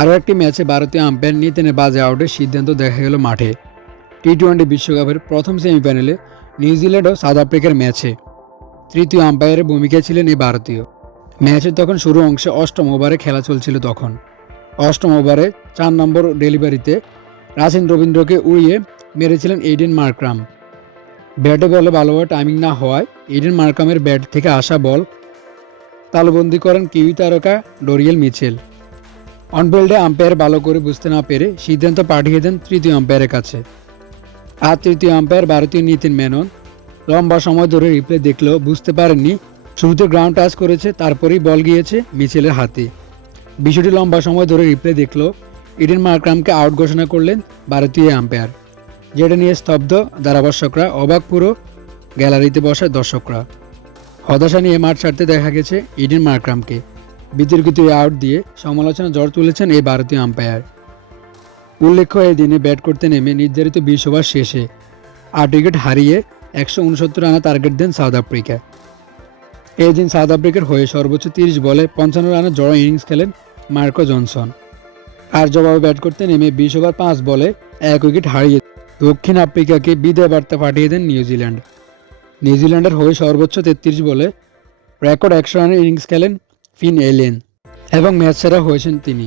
আরও একটি ম্যাচে ভারতীয় আম্পায়ার নিতেনের বাজে আউটের সিদ্ধান্ত দেখা গেল মাঠে। টি-20 বিশ্বকাপের প্রথম সেমিফাইনালে নিউজিল্যান্ড ও সাউথ আফ্রিকার ম্যাচে তৃতীয় আম্পায়ারের ভূমিকায় ছিলেন এই ভারতীয়। ম্যাচের তখন শুরু অংশে অষ্টম ওভারে খেলা চলছিল। তখন অষ্টম ওভারে 4 নম্বর ডেলিভারিতে রাচিন রবীন্দ্রকে উড়িয়ে মেরেছিলেন এইডেন মার্ক্রাম। ব্যাটে বলে ভালোভাবে টাইমিং না হওয়ায় এইডেন মার্ক্রামের ব্যাট থেকে আসা বল তালুবন্দি করেন কিউই তারকা ডোরিয়েল মিচেল। অনফিল্ডে আম্পায়ার ভালো করে বুঝতে না পেরে সিদ্ধান্ত পাঠিয়ে দেন তৃতীয় আম্পায়ারের কাছে। আর তৃতীয় আম্পায়ার ভারতীয় নিতিন মেনন লম্বা সময় ধরে রিপ্লে দেখলেও বুঝতে পারেননি শুরুতে গ্রাউন্ড টাচ করেছে, তারপরেই বল গিয়েছে মিচেলের হাতে। বিষয়টি লম্বা সময় ধরে রিপ্লে দেখলেও ইডেন মার্ক্রামকে আউট ঘোষণা করলেন ভারতীয় আম্পায়ার, যেটা নিয়ে স্তব্ধ ধারাভাষ্যকরা, অবাক পুরো গ্যালারিতে বসা দর্শকরা। হতাশা নিয়ে মাঠ ছাড়তে দেখা গেছে ইডেন মার্ক্রামকে। বিতর্কিত আউট দিয়ে সমালোচনা ঝড় তুলেছেন এই ভারতীয় আম্পায়ার। উল্লেখ্য, এই দিনে ব্যাট করতে নেমে নির্ধারিত 20 ওভার শেষে 8 উইকেট হারিয়ে 169 রানের টার্গেট দেন সাউথ আফ্রিকা। এই দিন সাউথ আফ্রিকার হয়ে সর্বোচ্চ 30 বলে 55 রানের জড়ো ইনিংস খেলেন মার্কো জনসন। আর জবাবে ব্যাট করতে নেমে 20 ওভার 5 বলে 1 উইকেট হারিয়ে দক্ষিণ আফ্রিকাকে বিদায় বার্তা পাঠিয়ে দেন নিউজিল্যান্ড। নিউজিল্যান্ডের হয়ে সর্বোচ্চ 33 বলে রেকর্ড 100 রানের ইনিংস খেলেন ফিন এলেন এবং ম্যাচ সেরা হয়েছেন তিনি।